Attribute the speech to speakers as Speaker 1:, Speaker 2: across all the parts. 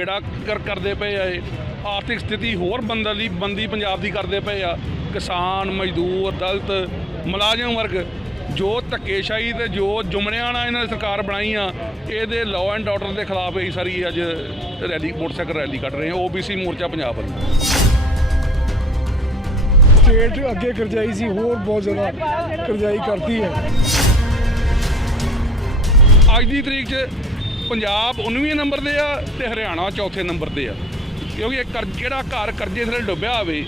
Speaker 1: ਜਿਹੜਾ ਕਰ ਕਰਦੇ ਪਏ ਆ ਇਹ ਆਰਥਿਕ ਸਥਿਤੀ ਹੋਰ ਬੰਦਨ ਦੀ ਬੰਦੀ ਪੰਜਾਬ ਦੀ ਕਰਦੇ ਪਏ ਆ। ਕਿਸਾਨ ਮਜ਼ਦੂਰ ਦਲਿਤ ਮੁਲਾਜ਼ਮ ਵਰਗ ਜੋ ਧੱਕੇਸ਼ਾਹੀ ਤੇ ਜੋ ਜੁਮੜਿਆਂ ਨਾਲ ਇਹਨਾਂ ਨੇ ਸਰਕਾਰ ਬਣਾਈ ਆ ਇਹਦੇ ਲਾਅ ਐਂਡ ਆਰਡਰ ਦੇ ਖਿਲਾਫ ਇਹ ਸਾਰੀ ਅੱਜ ਰੈਲੀ ਮੋਟਰਸਾਈਕਲ ਰੈਲੀ ਕੱਢ ਰਹੇ ਆ ਓਬੀਸੀ ਮੋਰਚਾ ਪੰਜਾਬ ਵੱਲੋਂ।
Speaker 2: ਸਟੇਟ ਅੱਗੇ ਕਰਜਾਈ ਸੀ ਹੋਰ ਬਹੁਤ ਜ਼ਿਆਦਾ ਕਰਜਾਈ ਕਰਤੀ ਹੈ।
Speaker 1: ਅੱਜ ਦੀ ਤਰੀਕ 'ਚ ਪੰਜਾਬ 19ਵੇਂ ਨੰਬਰ ਦੇ ਆ ਤੇ ਹਰਿਆਣਾ ਚੌਥੇ ਨੰਬਰ ਤੇ ਆ। ਕਿਉਂਕਿ ਇਹ ਕਰ, ਜਿਹੜਾ ਘਰ ਕਰਜ਼ੇ ਥੱਲੇ ਡੁੱਬਿਆ ਹੋਵੇ,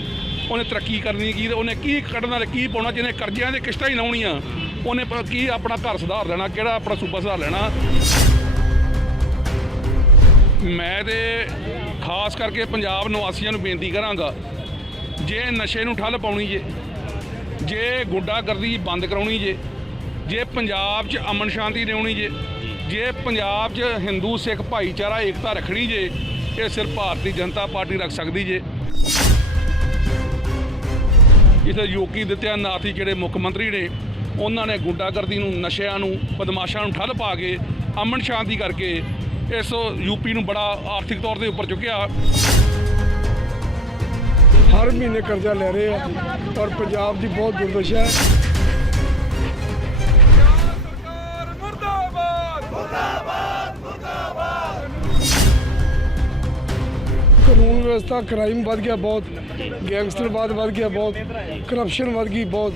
Speaker 1: ਉਹਨੇ ਤਰੱਕੀ ਕਰਨੀ ਕੀ ਤੇ ਉਹਨੇ ਕੀ ਕੱਢਣਾ ਤੇ ਕੀ ਪਾਉਣਾ, ਜਿਹਨੇ ਕਰਜ਼ਿਆਂ ਦੇ ਕਿਸ਼ਤਾਂ ਹੀ ਲਾਉਣੀਆਂ, ਉਹਨੇ ਪ- ਕੀ ਆਪਣਾ ਘਰ ਸੁਧਾਰ ਲੈਣਾ, ਕਿਹੜਾ ਆਪਣਾ ਸੂਬਾ ਸੁਧਾਰ ਲੈਣਾ। ਮੈਂ ਤੇ ਖਾਸ ਕਰਕੇ ਪੰਜਾਬ ਨਿਵਾਸੀਆਂ ਨੂੰ ਬੇਨਤੀ ਕਰਾਂਗਾ, ਜੇ ਨਸ਼ੇ ਨੂੰ ਠੱਲ ਪਾਉਣੀ ਜੇ ਜੇ ਗੁੰਡਾਗਰਦੀ ਬੰਦ ਕਰਾਉਣੀ ਜੇ ਜੇ ਪੰਜਾਬ 'ਚ ਅਮਨ ਸ਼ਾਂਤੀ ਲਿਆਉਣੀ ਜੇ ਜੇ ਪੰਜਾਬ 'ਚ ਹਿੰਦੂ, ਸਿੱਖ ਭਾਈਚਾਰਾ, ਏਕਤਾ ਰੱਖਣੀ ਜੇ, ਇਹ ਸਿਰਫ ਭਾਰਤੀ ਜਨਤਾ ਪਾਰਟੀ ਰੱਖ ਸਕਦੀ ਜੇ। ਜਿੱਥੇ ਯੋਗੀ ਆਦਿੱਤਿਆਨਾਥ ਜੀ ਜਿਹੜੇ ਮੁੱਖ ਮੰਤਰੀ ਨੇ, ਉਹਨਾਂ ਨੇ ਗੁੰਡਾਗਰਦੀ ਨੂੰ, ਨਸ਼ਿਆਂ ਨੂੰ, ਬਦਮਾਸ਼ਾਂ ਨੂੰ ਠੱਲ ਪਾ ਕੇ, ਅਮਨ ਸ਼ਾਂਤੀ ਕਰਕੇ ਇਸ ਯੂਪੀ ਨੂੰ ਬੜਾ ਆਰਥਿਕ ਤੌਰ ਤੇ ਉੱਪਰ ਚੁੱਕਿਆ।
Speaker 2: ਹਰ ਮਹੀਨੇ ਕਰਜ਼ਾ ਲੈ ਰਹੇ ਆ ਔਰ ਪੰਜਾਬ ਦੀ ਬਹੁਤ ਦੁਰਦਸ਼ਾ ਹੈ। ਕਾਨੂੰਨ ਵਿਵਸਥਾ ਕ੍ਰਾਈਮ ਵੱਧ ਗਿਆ ਬਹੁਤ ਗੈਂਗਸਟਰ ਗੈਂਗਸਟਰਵਾਦ ਵੱਧ ਗਿਆ ਬਹੁਤ ਕਰਪਸ਼ਨ ਵੱਧ ਗਈ ਬਹੁਤ।